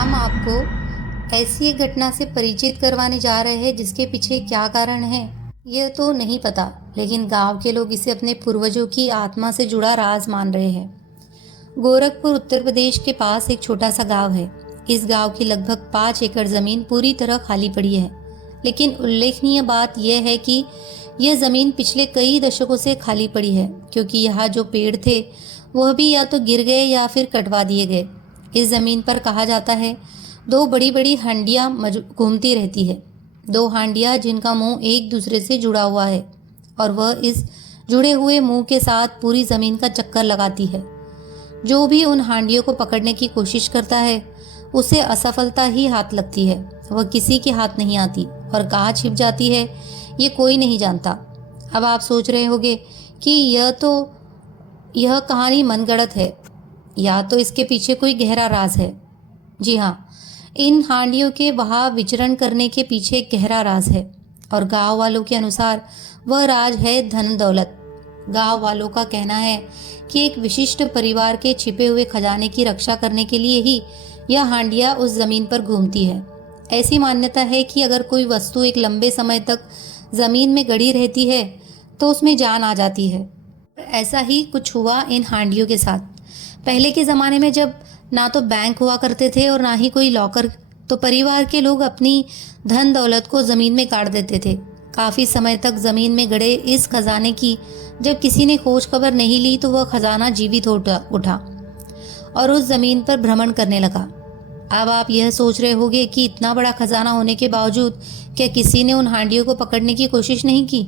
हम आपको ऐसी एक घटना से परिचित करवाने जा रहे हैं जिसके पीछे क्या कारण है यह तो नहीं पता, लेकिन गांव के लोग इसे अपने पूर्वजों की आत्मा से जुड़ा राज मान रहे हैं। गोरखपुर उत्तर प्रदेश के पास एक छोटा सा गांव है। इस गांव की लगभग 5 एकड़ जमीन पूरी तरह खाली पड़ी है, लेकिन उल्लेखनीय बात यह है कि यह जमीन पिछले कई दशकों से खाली पड़ी है, क्योंकि यहाँ जो पेड़ थे वह भी या तो गिर गए या फिर कटवा दिए गए। इस जमीन पर कहा जाता है दो बड़ी बड़ी हांडियां घूमती रहती है। दो हांडियां जिनका मुंह एक दूसरे से जुड़ा हुआ है और वह इस जुड़े हुए मुंह के साथ पूरी जमीन का चक्कर लगाती है। जो भी उन हांडियों को पकड़ने की कोशिश करता है उसे असफलता ही हाथ लगती है। वह किसी के हाथ नहीं आती और कहाँ छिप जाती है ये कोई नहीं जानता। अब आप सोच रहे होंगे कि यह कहानी मनगढ़ंत है या तो इसके पीछे कोई गहरा राज है। जी हाँ, इन हांडियों के वहाँ विचरण करने के पीछे एक गहरा राज है और गांव वालों के अनुसार वह राज है धन दौलत। गांव वालों का कहना है कि एक विशिष्ट परिवार के छिपे हुए खजाने की रक्षा करने के लिए ही यह हांडिया उस जमीन पर घूमती है। ऐसी मान्यता है कि अगर कोई वस्तु एक लंबे समय तक जमीन में गड़ी रहती है तो उसमें जान आ जाती है। ऐसा ही कुछ हुआ इन हांडियों के साथ। पहले के ज़माने में जब ना तो बैंक हुआ करते थे और ना ही कोई लॉकर, तो परिवार के लोग अपनी धन दौलत को ज़मीन में गाड़ देते थे। काफ़ी समय तक ज़मीन में गड़े इस खजाने की जब किसी ने खोज खबर नहीं ली तो वह खजाना जीवित उठा और उस ज़मीन पर भ्रमण करने लगा। अब आप यह सोच रहे होंगे कि इतना बड़ा खजाना होने के बावजूद क्या किसी ने उन हांडियों को पकड़ने की कोशिश नहीं की?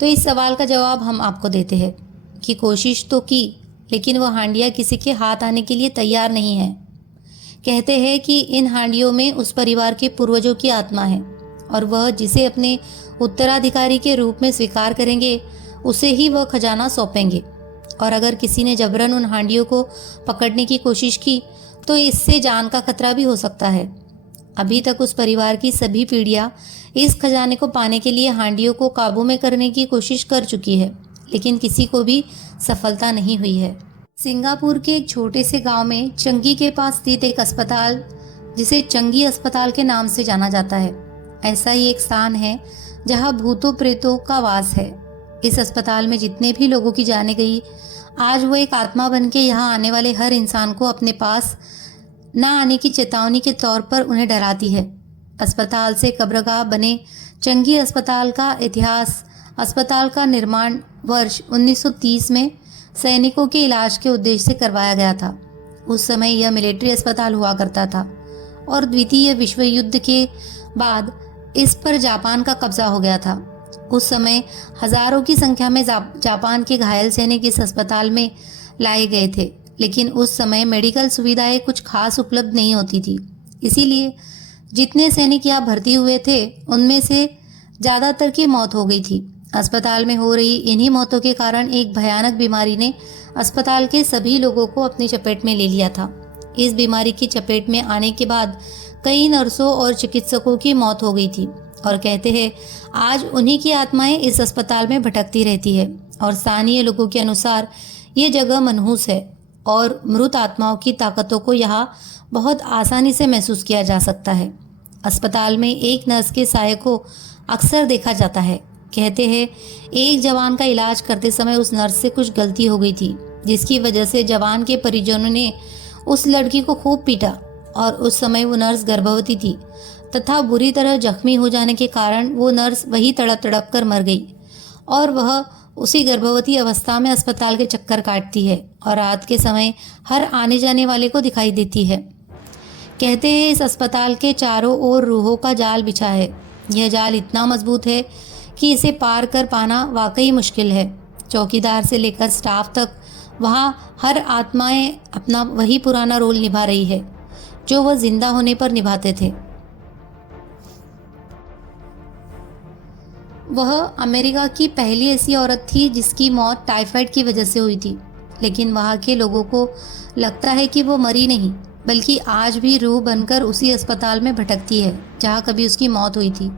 तो इस सवाल का जवाब हम आपको देते हैं कि कोशिश तो की, लेकिन वह हांडिया किसी के हाथ आने के लिए तैयार नहीं है। कहते हैं कि इन हांडियों में उस परिवार के पूर्वजों की आत्मा है और वह जिसे अपने उत्तराधिकारी के रूप में स्वीकार करेंगे उसे ही वह खजाना सौंपेंगे। और अगर किसी ने जबरन उन हांडियों को पकड़ने की कोशिश की तो इससे जान का खतरा भी हो सकता है। अभी तक उस परिवार की सभी पीढ़ियां इस खजाने को पाने के लिए हांडियों को काबू में करने की कोशिश कर चुकी है, लेकिन किसी को भी सफलता नहीं हुई है। सिंगापुर के एक छोटे से गांव में चंगी के पास स्थित एक अस्पताल, जिसे चंगी अस्पताल के नाम से जाना जाता है, ऐसा ही एक स्थान है जहां भूतों प्रेतों का वास है। इस अस्पताल में जितने भी लोगों की जाने गई, आज वो एक आत्मा बन के यहाँ आने वाले हर इंसान को अपने पास ना आने की चेतावनी के तौर पर उन्हें डराती है। अस्पताल से कब्रगाह बने चंगी अस्पताल का इतिहास: अस्पताल का निर्माण वर्ष 1930 में सैनिकों के इलाज के उद्देश्य से करवाया गया था। उस समय यह मिलिट्री अस्पताल हुआ करता था और द्वितीय विश्व युद्ध के बाद इस पर जापान का कब्जा हो गया था। उस समय हजारों की संख्या में जापान के घायल सैनिक इस अस्पताल में लाए गए थे, लेकिन उस समय मेडिकल सुविधाएं कुछ खास उपलब्ध नहीं होती थी। इसीलिए जितने सैनिक यहाँ भर्ती हुए थे उनमें से ज़्यादातर की मौत हो गई थी। अस्पताल में हो रही इन्हीं मौतों के कारण एक भयानक बीमारी ने अस्पताल के सभी लोगों को अपनी चपेट में ले लिया था। इस बीमारी की चपेट में आने के बाद कई नर्सों और चिकित्सकों की मौत हो गई थी और कहते हैं आज उन्हीं की आत्माएं इस अस्पताल में भटकती रहती है और स्थानीय लोगों के अनुसार ये जगह मनहूस है और मृत आत्माओं की ताकतों को यहाँ बहुत आसानी से महसूस किया जा सकता है। अस्पताल में एक नर्स के साये को अक्सर देखा जाता है। कहते हैं एक जवान का इलाज करते समय उस नर्स से कुछ गलती हो गई थी, जिसकी वजह से जवान के परिजनों ने उस लड़की को खूब पीटा और उस समय वो नर्स गर्भवती थी तथा बुरी तरह जख्मी हो जाने के कारण वो नर्स वही तड़प तड़प कर मर गई और वह उसी गर्भवती अवस्था में अस्पताल के चक्कर काटती है और रात के समय हर आने जाने वाले को दिखाई देती है। कहते हैं इस अस्पताल के चारों ओर रूहों का जाल बिछा है। यह जाल इतना मजबूत है कि इसे पार कर पाना वाकई मुश्किल है। चौकीदार से लेकर स्टाफ तक वहाँ हर आत्माएं अपना वही पुराना रोल निभा रही है जो वह जिंदा होने पर निभाते थे। वह अमेरिका की पहली ऐसी औरत थी जिसकी मौत टाइफाइड की वजह से हुई थी, लेकिन वहाँ के लोगों को लगता है कि वो मरी नहीं, बल्कि आज भी रूह बनकर उसी अस्पताल में भटकती है जहाँ कभी उसकी मौत हुई थी।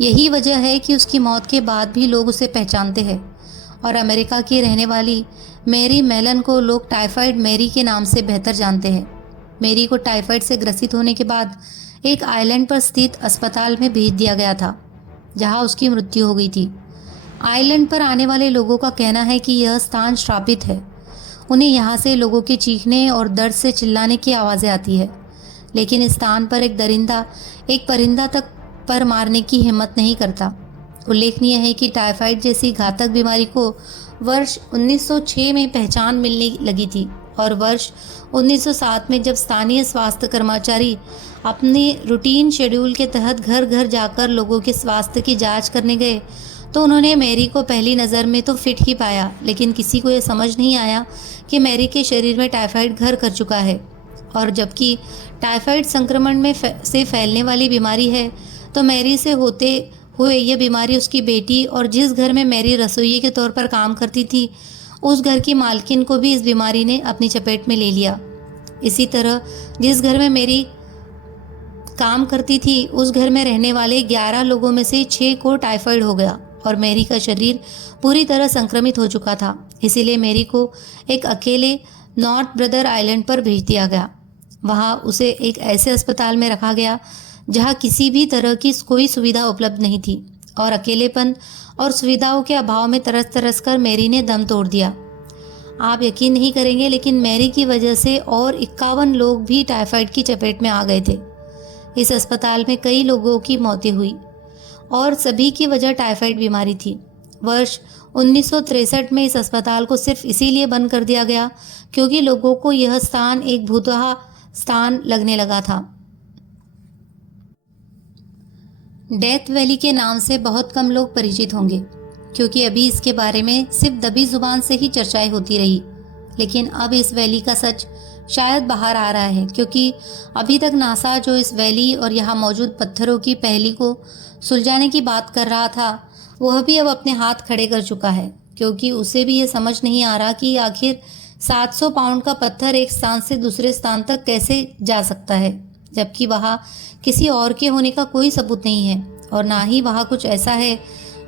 यही वजह है कि उसकी मौत के बाद भी लोग उसे पहचानते हैं और अमेरिका की रहने वाली मैरी मेलन को लोग टाइफाइड मैरी के नाम से बेहतर जानते हैं। मेरी को टाइफाइड से ग्रसित होने के बाद एक आइलैंड पर स्थित अस्पताल में भेज दिया गया था, जहां उसकी मृत्यु हो गई थी। आइलैंड पर आने वाले लोगों का कहना है कि यह स्थान श्रापित है। उन्हें यहाँ से लोगों के चीखने और दर्द से चिल्लाने की आवाज़ें आती है, लेकिन इस स्थान पर एक परिंदा तक पर मारने की हिम्मत नहीं करता। उल्लेखनीय है कि टाइफाइड जैसी घातक बीमारी को वर्ष 1906 में पहचान मिलने लगी थी और वर्ष 1907 में जब स्थानीय स्वास्थ्य कर्मचारी अपने रूटीन शेड्यूल के तहत घर घर जाकर लोगों के स्वास्थ्य की जांच करने गए तो उन्होंने मैरी को पहली नज़र में तो फिट ही पाया, लेकिन किसी को यह समझ नहीं आया कि मैरी के शरीर में टाइफाइड घर कर चुका है। और जबकि टाइफाइड संक्रमण से फैलने वाली बीमारी है, तो मैरी से होते हुए यह बीमारी उसकी बेटी और जिस घर में मैरी रसोइये के तौर पर काम करती थी, उस घर की मालकिन को भी इस बीमारी ने अपनी चपेट में ले लिया। इसी तरह जिस घर में मैरी काम करती थी, उस घर में रहने वाले 11 लोगों में से 6 को टाइफाइड हो गया और मैरी का शरीर पूरी तरह संक्रमित हो चुका था। इसीलिए मैरी को एक अकेले नॉर्थ ब्रदर आइलैंड पर भेज दिया गया। वहाँ उसे एक ऐसे अस्पताल में रखा गया जहाँ किसी भी तरह की कोई सुविधा उपलब्ध नहीं थी और अकेलेपन और सुविधाओं के अभाव में तरस कर मैरी ने दम तोड़ दिया। आप यकीन नहीं करेंगे, लेकिन मैरी की वजह से और 51 लोग भी टाइफाइड की चपेट में आ गए थे। इस अस्पताल में कई लोगों की मौतें हुई और सभी की वजह टाइफाइड बीमारी थी। वर्ष 1963 में इस अस्पताल को सिर्फ इसीलिए बंद कर दिया गया क्योंकि लोगों को यह स्थान एक भूतहा स्थान लगने लगा था। डेथ वैली के नाम से बहुत कम लोग परिचित होंगे क्योंकि अभी इसके बारे में सिर्फ दबी जुबान से ही चर्चाएं होती रही, लेकिन अब इस वैली का सच शायद बाहर आ रहा है क्योंकि अभी तक नासा जो इस वैली और यहाँ मौजूद पत्थरों की पहेली को सुलझाने की बात कर रहा था, वह भी अब अपने हाथ खड़े कर चुका है क्योंकि उसे भी ये समझ नहीं आ रहा कि आखिर 700 पाउंड का पत्थर एक स्थान से दूसरे स्थान तक कैसे जा सकता है, जबकि वहाँ किसी और के होने का कोई सबूत नहीं है और ना ही वहाँ कुछ ऐसा है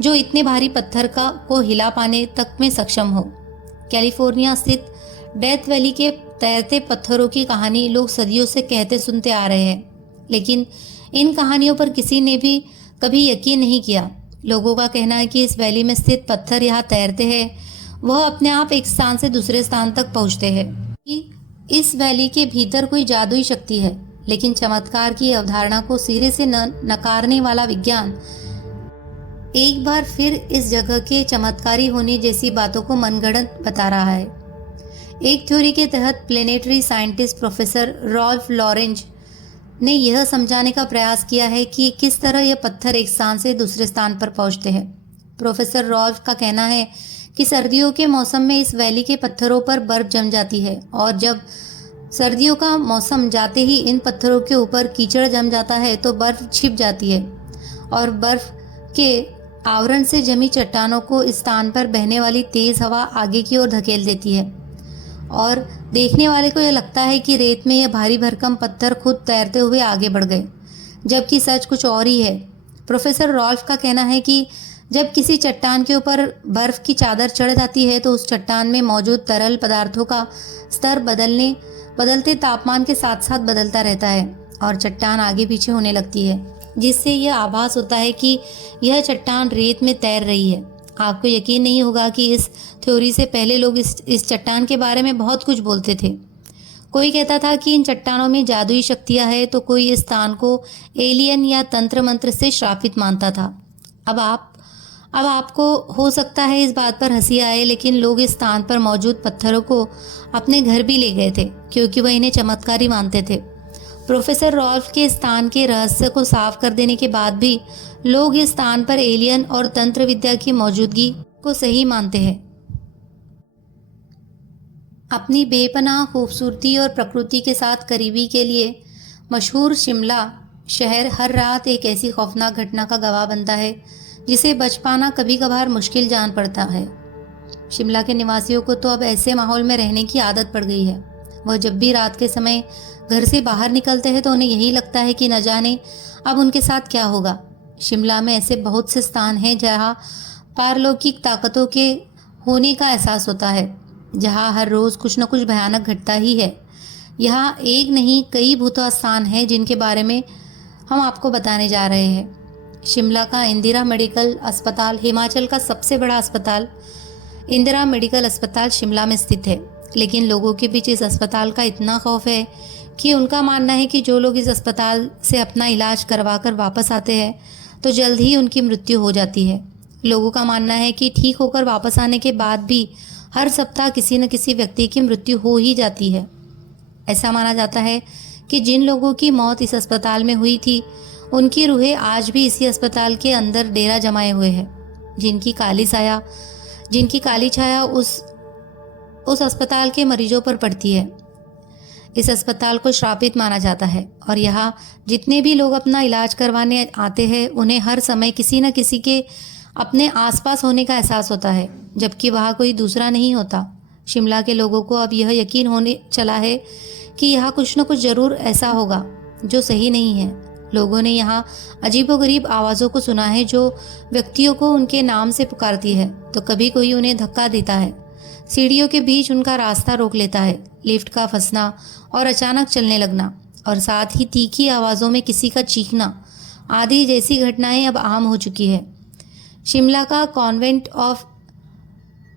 जो इतने भारी पत्थर को हिला पाने तक में सक्षम हो। कैलिफोर्निया स्थित डेथ वैली के तैरते पत्थरों की कहानी लोग सदियों से कहते सुनते आ रहे हैं, लेकिन इन कहानियों पर किसी ने भी कभी यकीन नहीं किया। लोगों का कहना है कि इस वैली में स्थित पत्थर यहाँ तैरते हैं, वह अपने आप एक स्थान से दूसरे स्थान तक पहुँचते हैं। इस वैली के भीतर कोई जादुई शक्ति है, लेकिन चमत्कार की अवधारणा को सिरे से नकारने वाला विज्ञान एक बार फिर इस जगह के चमत्कारी होने जैसी बातों को मनगढ़ंत बता रहा है। एक थ्योरी के तहत planetary scientist professor Rolf Lorenz ने यह समझाने का प्रयास किया है कि किस तरह यह पत्थर एक स्थान से दूसरे स्थान पर पहुंचते हैं। प्रोफेसर रॉल्फ का कहना है कि सर्दियों के मौसम में इस वैली के पत्थरों पर बर्फ जम जाती है और जब सर्दियों का मौसम जाते ही इन पत्थरों के ऊपर कीचड़ जम जाता है तो बर्फ छिप जाती है और बर्फ के आवरण से जमी चट्टानों को इस स्थान पर बहने वाली तेज हवा आगे की ओर धकेल देती है और देखने वाले को यह लगता है कि रेत में यह भारी भरकम पत्थर खुद तैरते हुए आगे बढ़ गए, जबकि सच कुछ और ही है। प्रोफेसर रॉल्फ का कहना है कि जब किसी चट्टान के ऊपर बर्फ की चादर चढ़ जाती है तो उस चट्टान में मौजूद तरल पदार्थों का स्तर बदलते तापमान के साथ साथ बदलता रहता है और चट्टान आगे पीछे होने लगती है, जिससे यह आभास होता है कि यह चट्टान रेत में तैर रही है। आपको यकीन नहीं होगा कि इस थ्योरी से पहले लोग इस चट्टान के बारे में बहुत कुछ बोलते थे। कोई कहता था कि इन चट्टानों में जादुई शक्तियां हैं, तो कोई इस स्थान को एलियन या तंत्र मंत्र से श्रापित मानता था। अब आपको हो सकता है इस बात पर हंसी आए, लेकिन लोग इस स्थान पर मौजूद पत्थरों को अपने घर भी ले गए थे क्योंकि वह इन्हें चमत्कारी मानते थे। प्रोफेसर रॉल्फ के स्थान के रहस्य को साफ कर देने के बाद भी लोग इस स्थान पर एलियन और तंत्र विद्या की मौजूदगी को सही मानते हैं। अपनी बेपनाह खूबसूरती और प्रकृति के साथ करीबी के लिए मशहूर शिमला शहर हर रात एक ऐसी खौफनाक घटना का गवाह बनता है जिसे बच पाना कभी कभार मुश्किल जान पड़ता है। शिमला के निवासियों को तो अब ऐसे माहौल में रहने की आदत पड़ गई है। वह जब भी रात के समय घर से बाहर निकलते हैं तो उन्हें यही लगता है कि न जाने अब उनके साथ क्या होगा। शिमला में ऐसे बहुत से स्थान हैं जहां पारलौकिक ताकतों के होने का एहसास होता है, जहां हर रोज़ कुछ न कुछ भयानक घटता ही है। यहाँ एक नहीं कई भूत स्थान हैं जिनके बारे में हम आपको बताने जा रहे हैं। शिमला का इंदिरा मेडिकल अस्पताल हिमाचल का सबसे बड़ा अस्पताल इंदिरा मेडिकल अस्पताल शिमला में स्थित है, लेकिन लोगों के बीच इस अस्पताल का इतना खौफ है कि उनका मानना है कि जो लोग इस अस्पताल से अपना इलाज करवा कर वापस आते हैं तो जल्द ही उनकी मृत्यु हो जाती है। लोगों का मानना है कि ठीक होकर वापस आने के बाद भी हर सप्ताह किसी न किसी व्यक्ति की मृत्यु हो ही जाती है। ऐसा माना जाता है कि जिन लोगों की मौत इस अस्पताल में हुई थी उनकी रूहें आज भी इसी अस्पताल के अंदर डेरा जमाए हुए हैं, जिनकी काली छाया उस अस्पताल के मरीजों पर पड़ती है। इस अस्पताल को श्रापित माना जाता है और यहाँ जितने भी लोग अपना इलाज करवाने आते हैं उन्हें हर समय किसी न किसी के अपने आसपास होने का एहसास होता है, जबकि वहाँ कोई दूसरा नहीं होता। शिमला के लोगों को अब यह यकीन होने चला है कि यहाँ कुछ न कुछ जरूर ऐसा होगा जो सही नहीं है। लोगों ने यहाँ अजीबोगरीब आवाज़ों को सुना है जो व्यक्तियों को उनके नाम से पुकारती है, तो कभी कोई उन्हें धक्का देता है, सीढ़ियों के बीच उनका रास्ता रोक लेता है, लिफ्ट का फंसना और अचानक चलने लगना और साथ ही तीखी आवाज़ों में किसी का चीखना आदि जैसी घटनाएं अब आम हो चुकी है। शिमला का convent of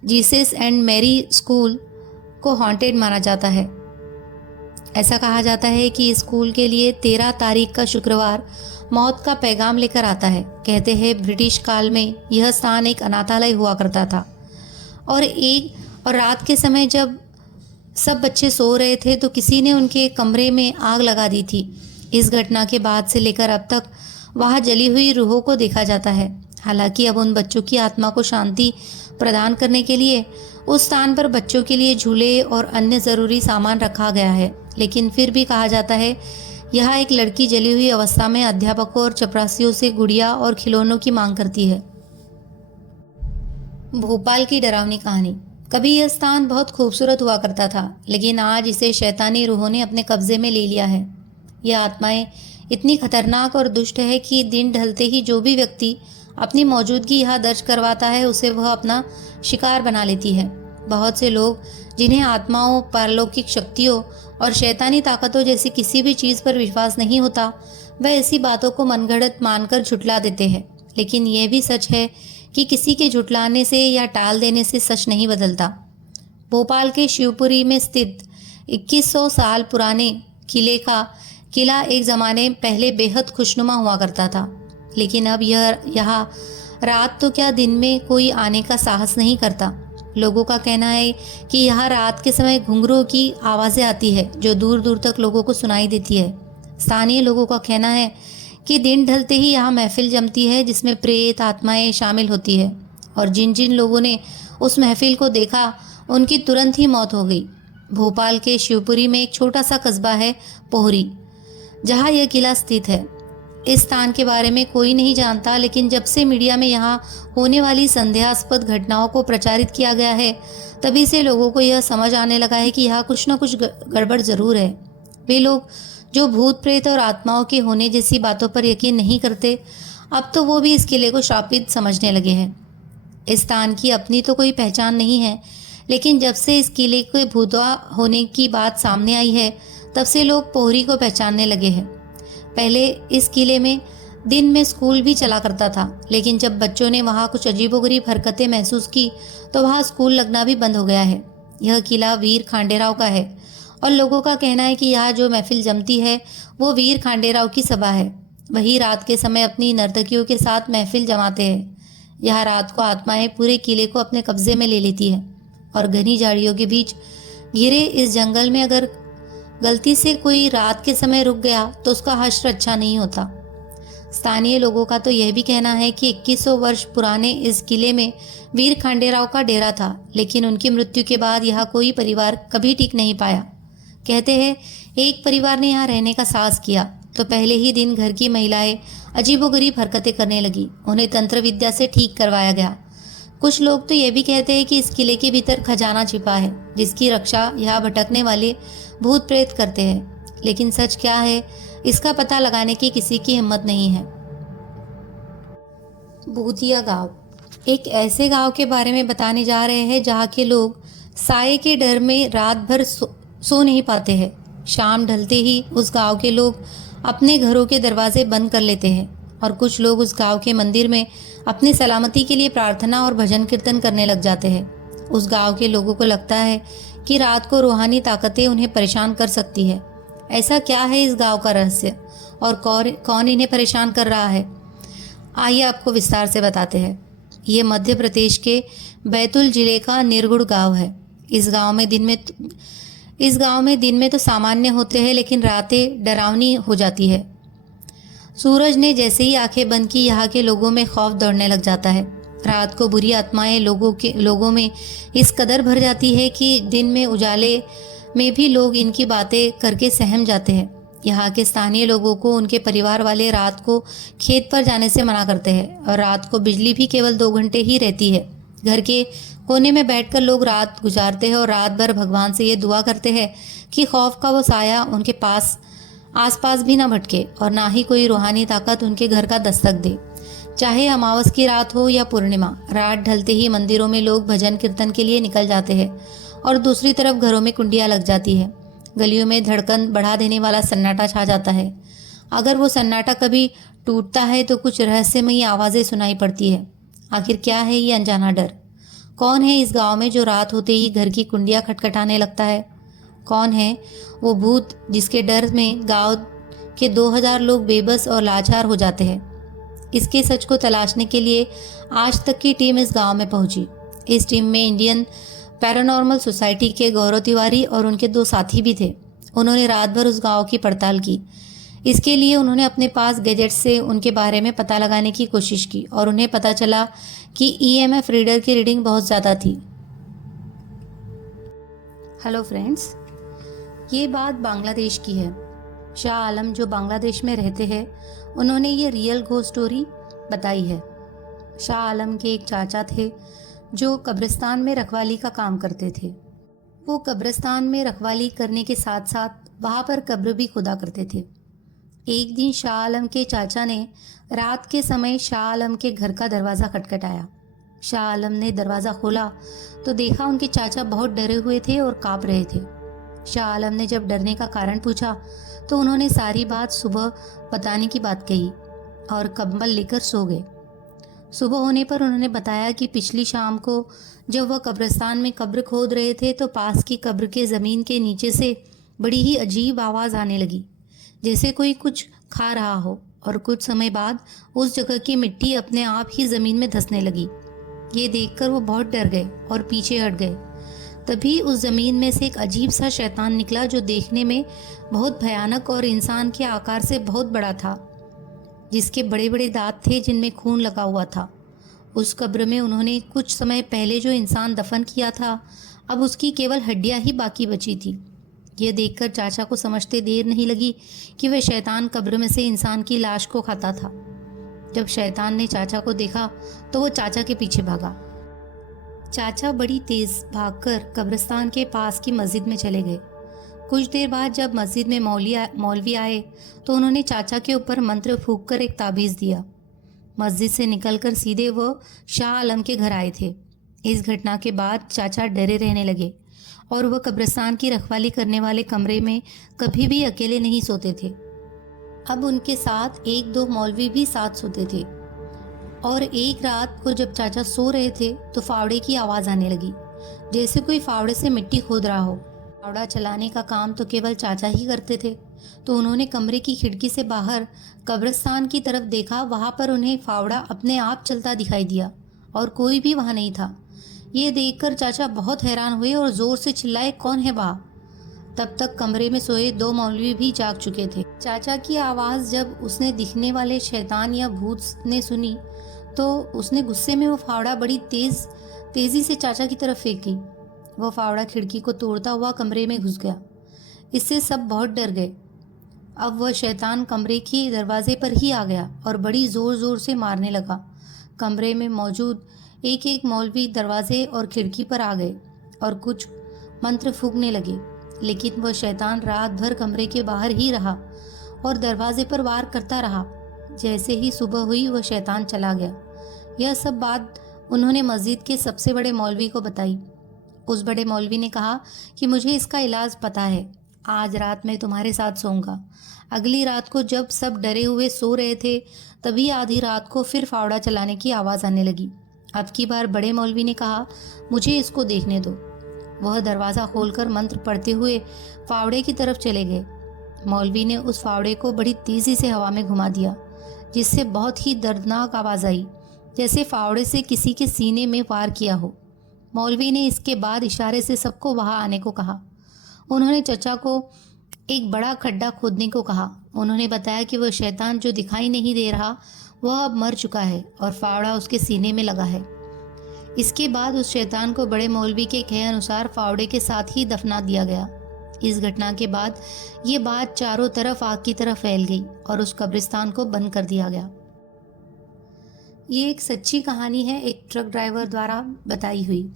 Jesus and Mary school को हॉन्टेड माना जाता है। ऐसा कहा जाता है कि स्कूल के लिए 13 तारीख का शुक्रवार मौत का पैगाम लेकर आता है। कहते हैं ब्रिटिश काल में यह स्थान एक अनाथालय हुआ करता था और रात के समय जब सब बच्चे सो रहे थे तो किसी ने उनके कमरे में आग लगा दी थी। इस घटना के बाद से लेकर अब तक वहाँ जली हुई रूहों को देखा जाता है। हालांकि अब उन बच्चों की आत्मा को शांति प्रदान करने के लिए उस स्थान पर बच्चों के लिए झूले और अन्य ज़रूरी सामान रखा गया है, लेकिन फिर भी कहा जाता है यहाँ एक लड़की जली हुई अवस्था में अध्यापकों और चपरासियों से गुड़िया और खिलौनों की मांग करती है। भोपाल की डरावनी कहानी। कभी यह स्थान बहुत खूबसूरत हुआ करता था, लेकिन आज इसे शैतानी रूहों ने अपने कब्जे में ले लिया है। यह आत्माएं इतनी खतरनाक और दुष्ट है कि दिन ढलते ही जो भी व्यक्ति अपनी मौजूदगी यहाँ दर्ज करवाता है उसे वह अपना शिकार बना लेती है। बहुत से लोग जिन्हें आत्माओं, पारलौकिक शक्तियों और शैतानी ताकतों जैसी किसी भी चीज़ पर विश्वास नहीं होता, वह ऐसी बातों को मनगढ़ंत मानकर झुठला देते हैं। लेकिन यह भी सच है कि किसी के झुठलाने से या टाल देने से सच नहीं बदलता। भोपाल के शिवपुरी में स्थित 2100 साल पुराने किला एक ज़माने पहले बेहद खुशनुमा हुआ करता था, लेकिन अब यहाँ रात तो क्या दिन में कोई आने का साहस नहीं करता। लोगों का कहना है कि यहाँ रात के समय घुंघरूओं की आवाज़ें आती है जो दूर दूर तक लोगों को सुनाई देती है। स्थानीय लोगों का कहना है कि दिन ढलते ही यहाँ महफिल जमती है जिसमें प्रेत आत्माएं शामिल होती है, और जिन जिन लोगों ने उस महफिल को देखा उनकी तुरंत ही मौत हो गई। भोपाल के शिवपुरी में एक छोटा सा कस्बा है पोहरी, जहाँ यह किला स्थित है। इस स्थान के बारे में कोई नहीं जानता, लेकिन जब से मीडिया में यहाँ होने वाली संदेहास्पद घटनाओं को प्रचारित किया गया है तभी से लोगों को यह समझ आने लगा है कि यहाँ कुछ न कुछ गड़बड़ ज़रूर है। वे लोग जो भूत प्रेत और आत्माओं के होने जैसी बातों पर यकीन नहीं करते, अब तो वो भी इस किले को श्रापित समझने लगे हैं। इस स्थान की अपनी तो कोई पहचान नहीं है, लेकिन जब से इस किले के भूतवा होने की बात सामने आई है तब से लोग पोहरी को पहचानने लगे हैं। पहले इस किले में दिन में स्कूल भी चला करता था, लेकिन जब बच्चों ने वहाँ कुछ अजीबोगरीब हरकतें महसूस की तो वहाँ स्कूल लगना भी बंद हो गया है। यह किला वीर खांडेराव का है और लोगों का कहना है कि यहाँ जो महफिल जमती है वो वीर खांडेराव की सभा है। वही रात के समय अपनी नर्तकियों के साथ महफिल जमाते हैं। यहाँ रात को आत्माएं पूरे किले को अपने कब्जे में ले लेती है और घनी झाड़ियों के बीच घिरे इस जंगल में अगर गलती से कोई रात के समय रुक गया तो उसका हश्र अच्छा नहीं होता। स्थानीय लोगों का तो यह भी कहना है कि 2100 वर्ष पुराने इस किले में वीर खांडेराव का डेरा था, लेकिन उनकी मृत्यु के बाद यहाँ कोई परिवार कभी टिक नहीं पाया। कहते हैं एक परिवार ने यहाँ रहने का साहस किया तो पहले ही दिन घर की महिलाएं अजीबोगरीब हरकतें करने लगी। उन्हें तंत्र विद्या से ठीक करवाया गया। कुछ लोग तो ये भी कहते हैं कि इस किले के भीतर खजाना छिपा है जिसकी रक्षा यहाँ भटकने वाले भूत प्रेत करते हैं, लेकिन सच क्या है इसका पता लगाने की किसी की हिम्मत नहीं है। भूतिया गांव। एक ऐसे गांव के बारे में बताने जा रहे हैं जहाँ के लोग साये के डर में रात भर सो नहीं पाते हैं। शाम ढलते ही उस गांव के लोग अपने घरों के दरवाजे बंद कर लेते हैं और कुछ लोग उस गांव के मंदिर में अपनी सलामती के लिए प्रार्थना और भजन कीर्तन करने लग जाते हैं। उस गांव के लोगों को लगता है कि रात को रूहानी ताकतें उन्हें परेशान कर सकती है। ऐसा क्या है इस गांव का रहस्य और कौन इन्हें परेशान कर रहा है? आइए आपको विस्तार से बताते हैं। ये मध्य प्रदेश के बैतूल जिले का निर्गुण गांव है। इस गांव में दिन में तो सामान्य होते हैं, लेकिन रातें डरावनी हो जाती है। सूरज ने जैसे ही आंखें बंद की, यहाँ के लोगों में खौफ दौड़ने लग जाता है। रात को बुरी आत्माएं लोगों में इस कदर भर जाती है कि दिन में उजाले में भी लोग इनकी बातें करके सहम जाते हैं। यहाँ के स्थानीय लोगों को उनके परिवार वाले रात को खेत पर जाने से मना करते हैं और रात को बिजली भी केवल 2 घंटे ही रहती है। घर के कोने में बैठकर लोग रात गुजारते हैं और रात भर भगवान से ये दुआ करते हैं कि खौफ का वो साया उनके आसपास भी ना भटके और ना ही कोई रूहानी ताकत उनके घर का दस्तक दे। चाहे अमावस की रात हो या पूर्णिमा, रात ढलते ही मंदिरों में लोग भजन कीर्तन के लिए निकल जाते हैं और दूसरी तरफ घरों में कुंडियाँ लग जाती है। गलियों में धड़कन बढ़ा देने वाला सन्नाटा छा जाता है। अगर वो सन्नाटा कभी टूटता है तो कुछ रहस्यमयी आवाज़ें सुनाई पड़ती है। आखिर क्या है ये अनजाना डर? कौन है इस गांव में जो रात होते ही घर की कुंडियाँ खटखटाने लगता है? कौन है वो भूत जिसके डर में गांव के 2000 लोग बेबस और लाचार हो जाते हैं? इसके सच को तलाशने के लिए आज तक की टीम इस गांव में पहुंची। इस टीम में इंडियन पैरानॉर्मल सोसाइटी के गौरव तिवारी और उनके 2 साथी भी थे। उन्होंने रात भर उस गांव की पड़ताल की। इसके लिए उन्होंने अपने पास गैजेट से उनके बारे में पता लगाने की कोशिश की और उन्हें पता चला कि ईएमएफ रीडर की रीडिंग बहुत ज़्यादा थी। हेलो फ्रेंड्स, ये बात बांग्लादेश की है। शाह आलम जो बांग्लादेश में रहते हैं, उन्होंने ये रियल घोस्ट स्टोरी बताई है। शाह आलम के एक चाचा थे जो कब्रिस्तान में रखवाली का काम करते थे। वो कब्रिस्तान में रखवाली करने के साथ साथ वहाँ पर कब्र भी खुदा करते थे। एक दिन शाह आलम के चाचा ने रात के समय शाह आलम के घर का दरवाज़ा खटखटाया। शाह आलम ने दरवाज़ा खोला तो देखा उनके चाचा बहुत डरे हुए थे और काँप रहे थे। शाह आलम ने जब डरने का कारण पूछा तो उन्होंने सारी बात सुबह बताने की बात कही और कंबल लेकर सो गए। सुबह होने पर उन्होंने बताया कि पिछली शाम को जब वह कब्रिस्तान में कब्र खोद रहे थे तो पास की कब्र के ज़मीन के नीचे से बड़ी ही अजीब आवाज़ आने लगी, जैसे कोई कुछ खा रहा हो, और कुछ समय बाद उस जगह की मिट्टी अपने आप ही ज़मीन में धंसने लगी। ये देखकर वो बहुत डर गए और पीछे हट गए। तभी उस ज़मीन में से एक अजीब सा शैतान निकला जो देखने में बहुत भयानक और इंसान के आकार से बहुत बड़ा था, जिसके बड़े बड़े दांत थे जिनमें खून लगा हुआ था। उस कब्र में उन्होंने कुछ समय पहले जो इंसान दफन किया था, अब उसकी केवल हड्डियां ही बाकी बची थी। यह देखकर चाचा को समझते देर नहीं लगी कि वह शैतान कब्र में से इंसान की लाश को खाता था। जब शैतान ने चाचा को देखा तो वो चाचा के पीछे भागा। चाचा बड़ी तेज भागकर कब्रिस्तान के पास की मस्जिद में चले गए। कुछ देर बाद जब मस्जिद में मौलवी आए तो उन्होंने चाचा के ऊपर मंत्र फूंककर एक ताबीज़ दिया। मस्जिद से निकलकर सीधे वो शाह आलम के घर आए थे। इस घटना के बाद चाचा डरे रहने लगे और वह कब्रिस्तान की रखवाली करने वाले कमरे में कभी भी अकेले नहीं सोते थे। अब उनके साथ 1-2 मौलवी भी साथ सोते थे। और एक रात को जब चाचा सो रहे थे तो फावड़े की आवाज़ आने लगी, जैसे कोई फावड़े से मिट्टी खोद रहा हो। फावड़ा चलाने का काम तो केवल चाचा ही करते थे, तो उन्होंने कमरे की खिड़की से बाहर कब्रिस्तान की तरफ देखा। वहाँ पर उन्हें फावड़ा अपने आप चलता दिखाई दिया और कोई भी वहाँ नहीं था। ये देखकर चाचा बहुत हैरान हुए और ज़ोर से चिल्लाए, कौन है वहाँ? तब तक कमरे में सोए 2 मौलवी भी जाग चुके थे। चाचा की आवाज़ जब उसने दिखने वाले शैतान या भूत ने सुनी तो उसने गुस्से में वो फावड़ा बड़ी तेज़ी से चाचा की तरफ फेंकी। वो फावड़ा खिड़की को तोड़ता हुआ कमरे में घुस गया। इससे सब बहुत डर गए। अब वह शैतान कमरे के दरवाजे पर ही आ गया और बड़ी ज़ोर ज़ोर से मारने लगा। कमरे में मौजूद एक एक मौलवी दरवाजे और खिड़की पर आ गए और कुछ मंत्र फूंकने लगे, लेकिन वह शैतान रात भर कमरे के बाहर ही रहा और दरवाजे पर वार करता रहा। जैसे ही सुबह हुई वह शैतान चला गया। यह सब बात उन्होंने मस्जिद के सबसे बड़े मौलवी को बताई। उस बड़े मौलवी ने कहा कि मुझे इसका इलाज पता है, आज रात मैं तुम्हारे साथ सोऊंगा। अगली रात को जब सब डरे हुए सो रहे थे, तभी आधी रात को फिर फावड़ा चलाने की आवाज़ आने लगी। अब की बार बड़े मौलवी ने कहा, मुझे इसको देखने दो। वह दरवाज़ा खोलकर मंत्र पढ़ते हुए फावड़े की तरफ चले गए। मौलवी ने उस फावड़े को बड़ी तेज़ी से हवा में घुमा दिया, जिससे बहुत ही दर्दनाक आवाज़ आई, जैसे फावड़े से किसी के सीने में वार किया हो। मौलवी ने इसके बाद इशारे से सबको वहाँ आने को कहा। उन्होंने चचा को एक बड़ा खड्डा खोदने को कहा। उन्होंने बताया कि वह शैतान जो दिखाई नहीं दे रहा, वह अब मर चुका है और फावड़ा उसके सीने में लगा है। इसके बाद उस शैतान को बड़े मौलवी के कहे अनुसार फावड़े के साथ ही दफना दिया गया। इस घटना के बाद ये बात चारों तरफ आग की तरह फैल गई और उस कब्रिस्तान को बंद कर दिया गया। ये एक सच्ची कहानी है, एक ट्रक ड्राइवर द्वारा बताई हुई।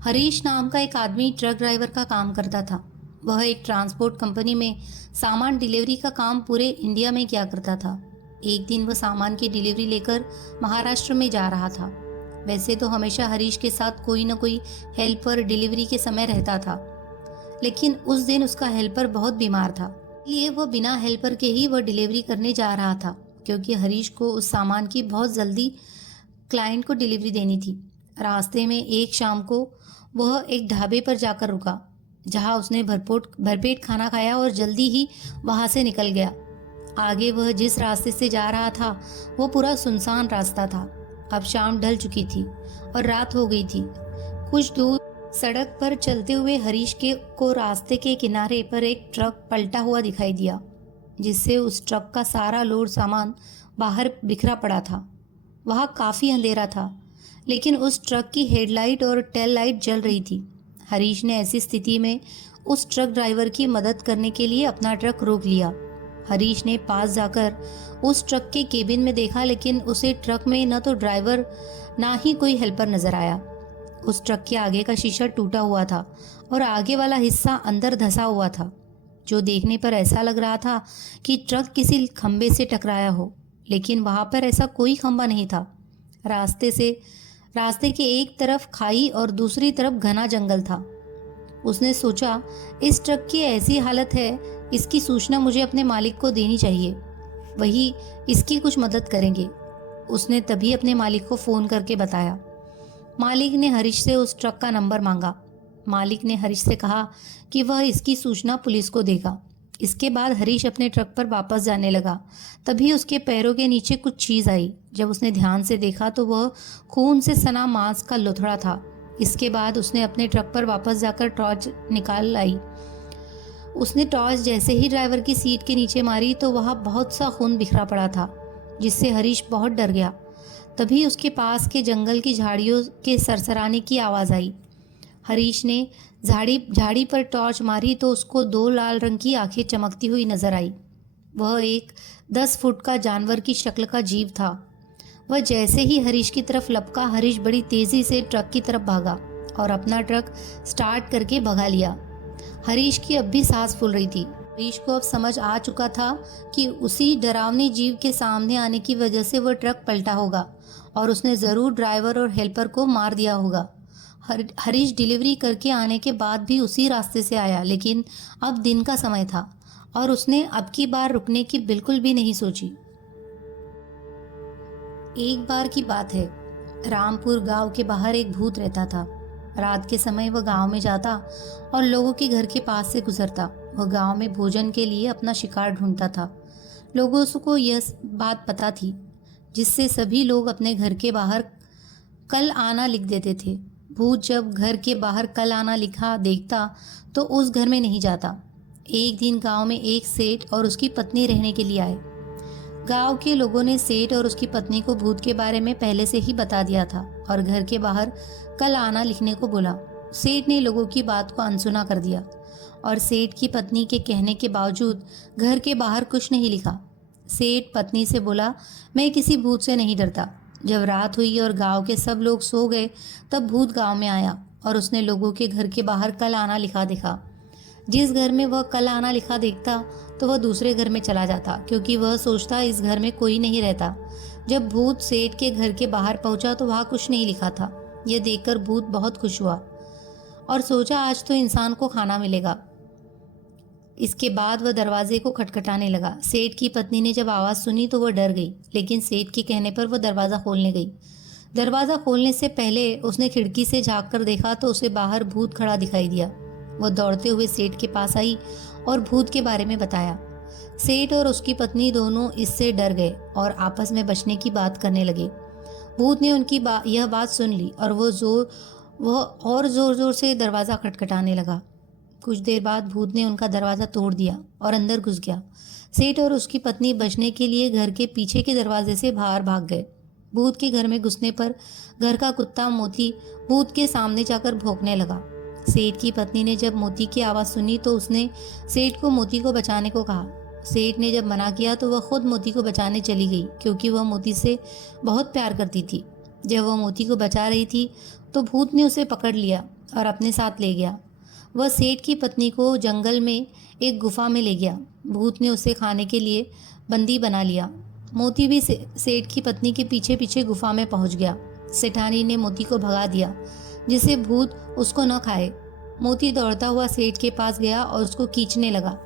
हरीश नाम का एक आदमी ट्रक ड्राइवर का काम करता था। वह एक ट्रांसपोर्ट कंपनी में सामान डिलीवरी का काम पूरे इंडिया में किया करता था। एक दिन वह सामान की डिलीवरी लेकर महाराष्ट्र में जा रहा था। वैसे तो हमेशा हरीश के साथ कोई न कोई हेल्पर डिलीवरी के समय रहता था, लेकिन उस दिन उसका हेल्पर बहुत बीमार था, इसलिए वह बिना हेल्पर के ही वह डिलीवरी करने जा रहा था, क्योंकि हरीश को उस सामान की बहुत जल्दी क्लाइंट को डिलीवरी देनी थी। रास्ते में एक शाम को वह एक ढाबे पर जाकर रुका, जहां उसने भरपेट खाना खाया और जल्दी ही वहां से निकल गया। आगे वह जिस रास्ते से जा रहा था वो पूरा सुनसान रास्ता था। अब शाम ढल चुकी थी और रात हो गई थी। कुछ दूर सड़क पर चलते हुए हरीश को रास्ते के किनारे पर एक ट्रक पलटा हुआ दिखाई दिया, जिससे उस ट्रक का सारा लोड सामान बाहर बिखरा पड़ा था। वहाँ काफ़ी अंधेरा था, लेकिन उस ट्रक की हेडलाइट और टेल लाइट जल रही थी। हरीश ने ऐसी स्थिति में उस ट्रक ड्राइवर की मदद करने के लिए अपना ट्रक रोक लिया। हरीश ने पास जाकर उस ट्रक के केबिन में देखा, लेकिन उसे ट्रक में न तो ड्राइवर ना ही कोई हेल्पर नजर आया। उस ट्रक के आगे का शीशा टूटा हुआ था और आगे वाला हिस्सा अंदर धंसा हुआ था, जो देखने पर ऐसा लग रहा था कि ट्रक किसी खंबे से टकराया हो, लेकिन वहां पर ऐसा कोई खंबा नहीं था। रास्ते के एक तरफ खाई और दूसरी तरफ घना जंगल था। उसने सोचा, इस ट्रक की ऐसी हालत है, इसकी सूचना मुझे अपने मालिक को देनी चाहिए, वही इसकी कुछ मदद करेंगे। उसने तभी अपने मालिक को फ़ोन करके बताया। मालिक ने हरीश से उस ट्रक का नंबर मांगा। मालिक ने हरीश से कहा कि वह इसकी सूचना पुलिस को देगा। इसके बाद हरीश अपने ट्रक पर वापस जाने लगा। तभी उसके पैरों के नीचे कुछ चीज़ आई। जब उसने ध्यान से देखा तो वह खून से सना मांस का लुथड़ा था। इसके बाद उसने अपने ट्रक पर वापस जाकर टॉर्च निकाल लाई। उसने टॉर्च जैसे ही ड्राइवर की सीट के नीचे मारी तो वहाँ बहुत सा खून बिखरा पड़ा था, जिससे हरीश बहुत डर गया। तभी उसके पास के जंगल की झाड़ियों के सरसराने की आवाज़ आई। हरीश ने झाड़ी पर टॉर्च मारी तो उसको 2 लाल रंग की आंखें चमकती हुई नजर आई। वह एक 10 फुट का जानवर की शक्ल का जीव था। वह जैसे ही हरीश की तरफ लपका, हरीश बड़ी तेजी से ट्रक की तरफ भागा और अपना ट्रक स्टार्ट करके भगा लिया। हरीश की अब भी सांस फूल रही थी। हरीश को अब समझ आ चुका था कि उसी डरावनी जीव के सामने आने की वजह से वह ट्रक पलटा होगा और उसने ज़रूर ड्राइवर और हेल्पर को मार दिया होगा। हरीश डिलीवरी करके आने के बाद भी उसी रास्ते से आया, लेकिन अब दिन का समय था और उसने अब की बार रुकने की बिल्कुल भी नहीं सोची। एक बार की बात है, रामपुर गांव के बाहर एक भूत रहता था। रात के समय वह गांव में जाता और लोगों के घर के पास से गुजरता। वह गांव में भोजन के लिए अपना शिकार ढूंढता था। लोगों को यह बात पता थी, जिससे सभी लोग अपने घर के बाहर कल आना लिख देते थे। भूत जब घर के बाहर कल आना लिखा देखता तो उस घर में नहीं जाता। एक दिन गांव में एक सेठ और उसकी पत्नी रहने के लिए आए। गांव के लोगों ने सेठ और उसकी पत्नी को भूत के बारे में पहले से ही बता दिया था और घर के बाहर कल आना लिखने को बोला। सेठ ने लोगों की बात को अनसुना कर दिया और सेठ की पत्नी के कहने के बावजूद घर के बाहर कुछ नहीं लिखा। सेठ पत्नी से बोला, मैं किसी भूत से नहीं डरता। जब रात हुई और गांव के सब लोग सो गए, तब भूत गांव में आया और उसने लोगों के घर के बाहर कल आना लिखा देखा। जिस घर में वह कल आना लिखा देखता तो वह दूसरे घर में चला जाता, क्योंकि वह सोचता इस घर में कोई नहीं रहता। जब भूत सेठ के घर के बाहर पहुंचा तो वहाँ कुछ नहीं लिखा था। यह देखकर भूत बहुत खुश हुआ और सोचा, आज तो इंसान को खाना मिलेगा। इसके बाद वह दरवाजे को खटखटाने लगा। सेठ की पत्नी ने जब आवाज़ सुनी तो वह डर गई, लेकिन सेठ के कहने पर वह दरवाज़ा खोलने गई। दरवाज़ा खोलने से पहले उसने खिड़की से झाँक कर देखा तो उसे बाहर भूत खड़ा दिखाई दिया। वह दौड़ते हुए सेठ के पास आई और भूत के बारे में बताया। सेठ और उसकी पत्नी दोनों इससे डर गए और आपस में बचने की बात करने लगे। भूत ने उनकी यह बात सुन ली और वह और जोर जोर से दरवाज़ा खटखटाने लगा। कुछ देर बाद भूत ने उनका दरवाज़ा तोड़ दिया और अंदर घुस गया। सेठ और उसकी पत्नी बचने के लिए घर के पीछे के दरवाजे से बाहर भाग गए। भूत के घर में घुसने पर घर का कुत्ता मोती भूत के सामने जाकर भौंकने लगा। सेठ की पत्नी ने जब मोती की आवाज़ सुनी तो उसने सेठ को मोती को बचाने को कहा। सेठ ने जब मना किया तो वह खुद मोती को बचाने चली गई, क्योंकि वह मोती से बहुत प्यार करती थी। जब वह मोती को बचा रही थी तो भूत ने उसे पकड़ लिया और अपने साथ ले गया। वह सेठ की पत्नी को जंगल में एक गुफा में ले गया। भूत ने उसे खाने के लिए बंदी बना लिया। मोती भी सेठ की पत्नी के पीछे पीछे गुफा में पहुंच गया। सेठानी ने मोती को भगा दिया जिससे भूत उसको न खाए। मोती दौड़ता हुआ सेठ के पास गया और उसको खींचने लगा।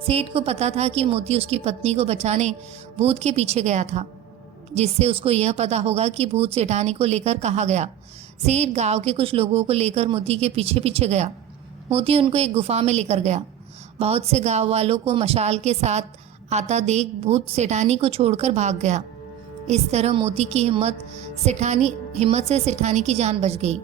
सेठ को पता था कि मोती उसकी पत्नी को बचाने भूत के पीछे गया था, जिससे उसको यह पता होगा कि भूत सेठानी को लेकर कहाँ गया। सेठ गांव के कुछ लोगों को लेकर मोती के पीछे पीछे गया। मोती उनको एक गुफा में लेकर गया। बहुत से गांव वालों को मशाल के साथ आता देख भूत सेठानी को छोड़कर भाग गया। इस तरह मोती की हिम्मत से सेठानी की जान बच गई।